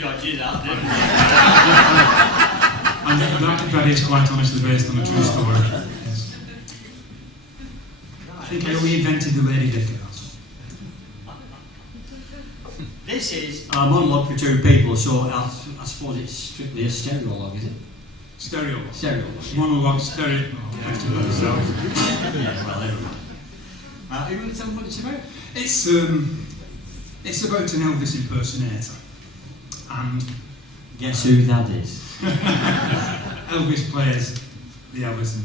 dodgy, that, didn't we? And that is quite honestly based on a true story. Yes. I think I reinvented the Lady Dicker. This is a monologue for two people, so I suppose it's strictly a stereologue, is it? Stereologue. Stereologue. Monologue, stereo. Yeah, well, everyone. Are you going to tell them what it's about? It's about an Elvis impersonator. And guess who that is? Elvis plays the Elvis,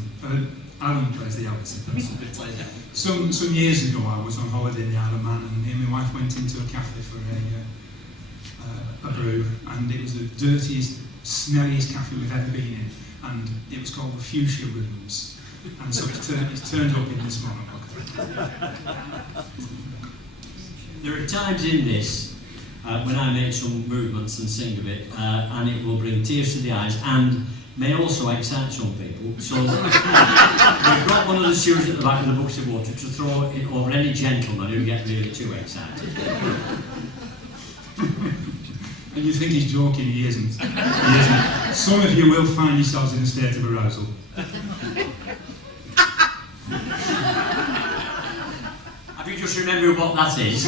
Alan plays the Elvis impersonator. Some years ago, I was on holiday in the Isle of Man, and me and my wife went into a cafe for a brew, and it was the dirtiest, smelliest cafe we've ever been in, and it was called the Fuchsia Rooms, and so it's turned up in this monologue. There are times in this when I make some movements and sing a bit, and it will bring tears to the eyes and may also excite some people. So we've got one of the stewards at the back of the bucket of water to throw it over any gentleman who gets really too excited. And you think he's joking, he isn't. He isn't. Some of you will find yourselves in a state of arousal. Have you just remembered what that is?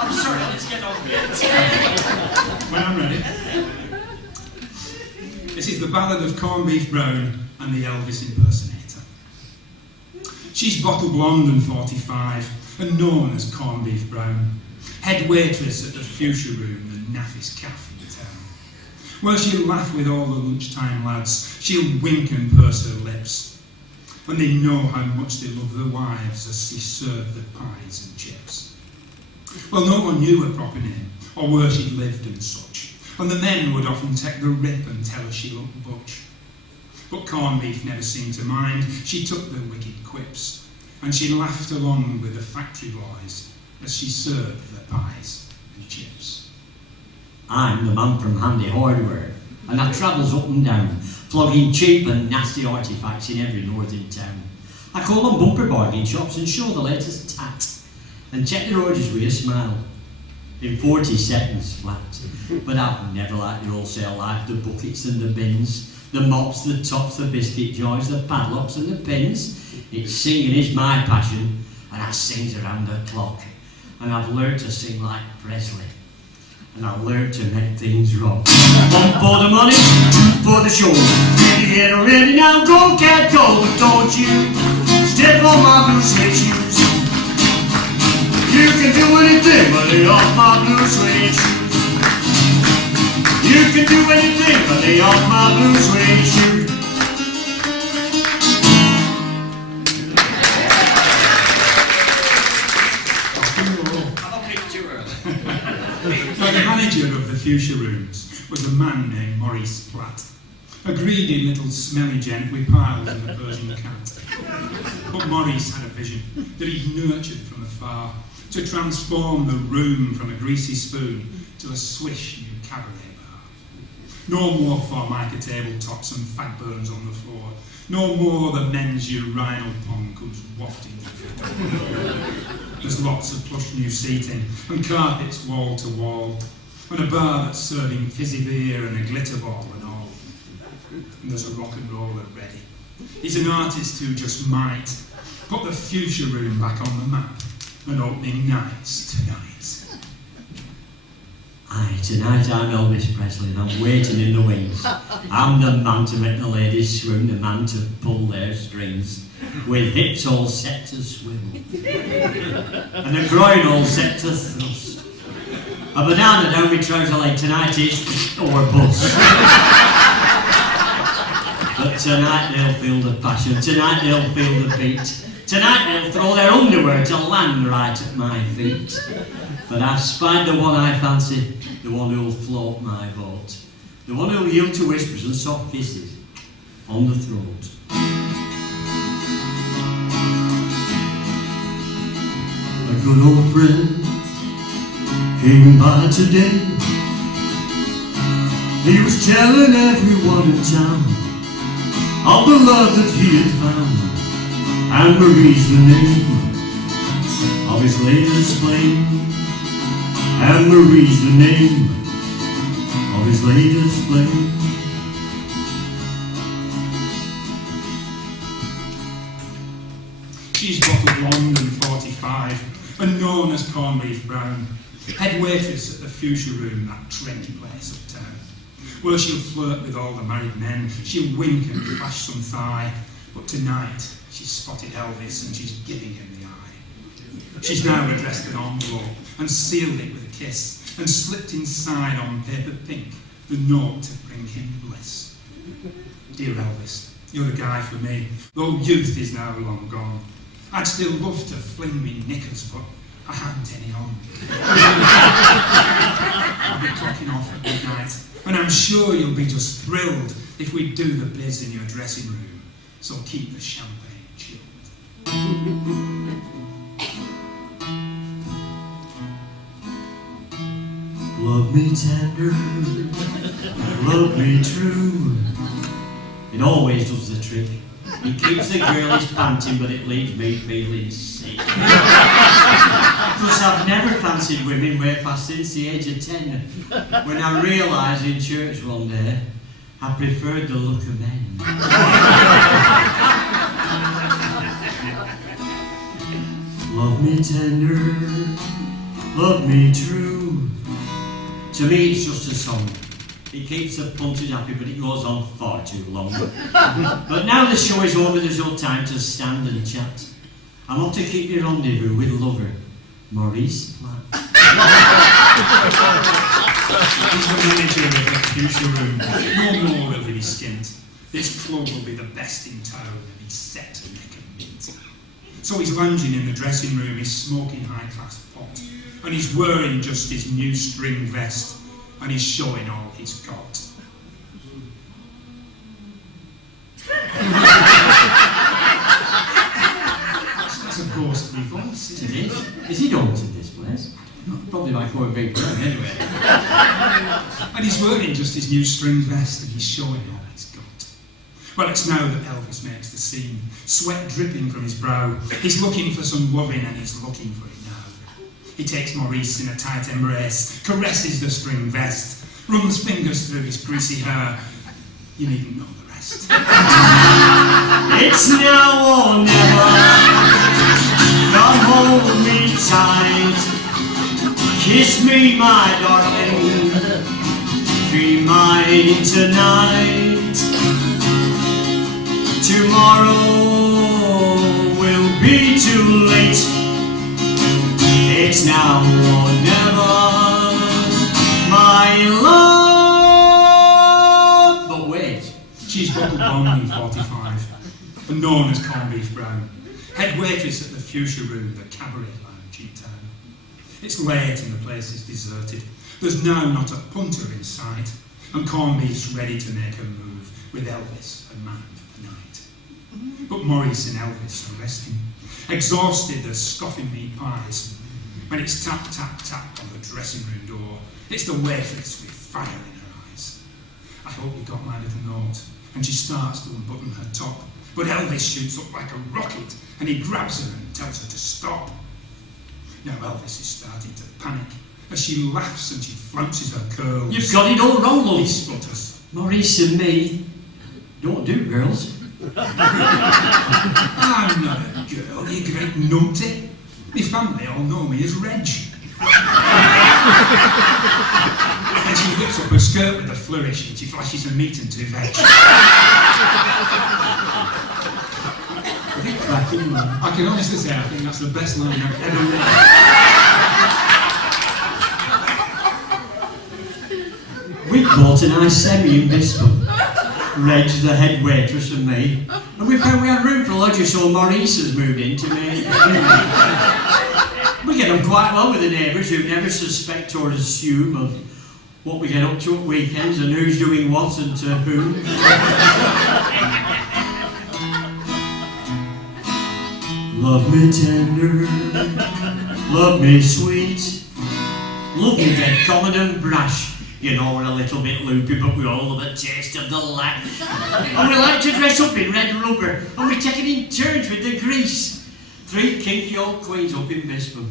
I'm sorry, let's get on with it. When I'm ready. This is the Ballad of Corned Beef Brown and the Elvis impersonator. She's bottle blonde and 45 and known as Corned Beef Brown. Head waitress at the Fuchsia Room, the naffest caff in town. Well, she'll laugh with all the lunchtime lads. She'll wink and purse her lips. And they know how much they love their wives as she served the pies and chips. Well, no one knew her proper name, or where she'd lived and such. And the men would often take the rip and tell her she looked butch. But Corned Beef never seemed to mind. She took the wicked quips, and she laughed along with the factory boys as she served the pies and chips. I'm the man from Handy Hardware, and I travels up and down, flogging cheap and nasty artifacts in every northern town. I call them bumper bargain shops and show the latest tat, and check their orders with a smile. In 40 seconds flat. But I've never liked the wholesale life, the buckets and the bins, the mops, the tops, the biscuit jars, the padlocks and the pins. It's singing is my passion, and I sings around the clock. And I've learned to sing like Presley, and I've learned to make things rock. One for the money, two for the show. If you get ready now, go, cat, go. But don't you step on my blue suede shoes. You can do anything but lay off my blue suede shoes. You can do anything but lay off my blue suede shoes. So the manager of the Fuchsia Rooms was a man named Maurice Platt, a greedy little smelly gent with piles and a Persian cat. But Maurice had a vision that he'd nurtured from afar to transform the room from a greasy spoon to a swish new cabaret bar. No more Formica tabletops and fag burns on the floor. No more the men's urinal pong comes wafting through the door. There's lots of plush new seating and carpets wall to wall, and a bar that's serving fizzy beer and a glitter ball and all. And there's a rock and roller ready. He's an artist who just might put the Fuchsia Room back on the map and opening nights tonight. Aye, tonight I'm Elvis Presley and I'm waiting in the wings. I'm the man to make the ladies swoon, the man to pull their strings, with hips all set to swivel, and a groin all set to thrust. A banana down my trouser leg, tonight is or bust. But tonight they'll feel the passion, tonight they'll feel the beat, tonight they'll throw their underwear to land right at my feet. But I've spied the one I fancy, the one who'll float my vote, the one who'll yield to whispers and soft kisses on the throat. A good old friend came by today. He was telling everyone in town of the love that he had found, and Marie's the name of his latest flame. and Marie's the name of his latest flame. She's bottle blonde and 45, and known as corned beef brown. Head waitress at the Fuchsia Room, that trendy place uptown, where she'll flirt with all the married men, she'll wink and flash some thigh, but tonight she's spotted Elvis and she's giving him the eye. She's now addressed an envelope and sealed it with a kiss, and slipped inside on paper pink the note to bring him bliss. Dear Elvis, you're the guy for me, though youth is now long gone. I'd still love to fling me knickers, but I haven't any on. I'll be clocking off at midnight, and I'm sure you'll be just thrilled if we do the biz in your dressing room, so keep the champagne chilled. Love me tender, love me true. It always does the trick. It keeps the girlies panting, but it leaves me feeling sick. Because I've never fancied women way past since the age of 10, when I realised in church one day I preferred the look of men. Love me tender, love me true. To me it's just a song. It keeps the punters happy, but it goes on far too long. But now the show is over, there's no time to stand and chat. I'm off to keep your rendezvous with lover, Maurice Platt. He's the manager of the Fuchsia Room. No more will he be skint. This club will be the best in town, and he's set to make a mint. So he's lounging in the dressing room, he's smoking high-class pot, and he's wearing just his new string vest, and he's showing all he's got. That's a ghostly voice, isn't it? Is he haunted this place? Probably like for a big bird, anyway. And he's wearing just his new string vest, and he's showing all he's got. Well, it's now that Elvis makes the scene, sweat dripping from his brow. He's looking for some loving, and he's looking for it now. He takes Maurice in a tight embrace, caresses the string vest, runs fingers through his greasy hair. You needn't know the rest. It's now or never. Come hold me tight. Kiss me, my darling. Be mine tonight. Tomorrow will be too late. It's now or never, my love. But wait. She's bottle blonde and 45, and known as corned beef brown. Head waitress at the Fuchsia Room, the cabaret lounge in town. It's late and the place is deserted. There's now not a punter in sight, and corned beef's ready to make a move with Elvis and man for the night. But Maurice and Elvis are resting, exhausted as scoffing meat pies. When it's tap, tap, tap on the dressing room door, it's the waitress with fire in her eyes. I hope you got my little note. And she starts to unbutton her top, but Elvis shoots up like a rocket, and he grabs her and tells her to stop. Now Elvis is starting to panic, as she laughs and she flounces her curls. You've got it all wrong, love. He sputters. Maurice and me don't do girls. I'm not a girl, you great numpty. My family all know me as Reg. And she whips up her skirt with a flourish and she flashes her meat into veg. Cracking line. I can honestly say I think that's the best line I've ever read. We bought a nice semi in Bispham. Reg, the head waitress, and me. And we found we had room for lodger, so Maurice has moved in to me. We get on quite well with the neighbours who never suspect or assume of what we get up to at weekends and who's doing what and to whom. Love me tender, love me sweet, love me dead common and brash. You know, we're a little bit loopy, but we all love a taste of the lash. And we like to dress up in red rubber, and we take it in turns with the grease. 3 kinky old queens up in Bispham.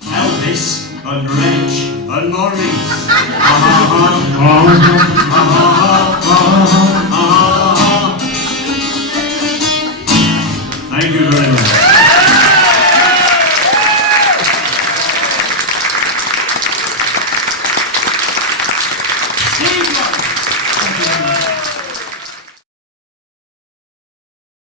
Elvis, and rich and Maurice.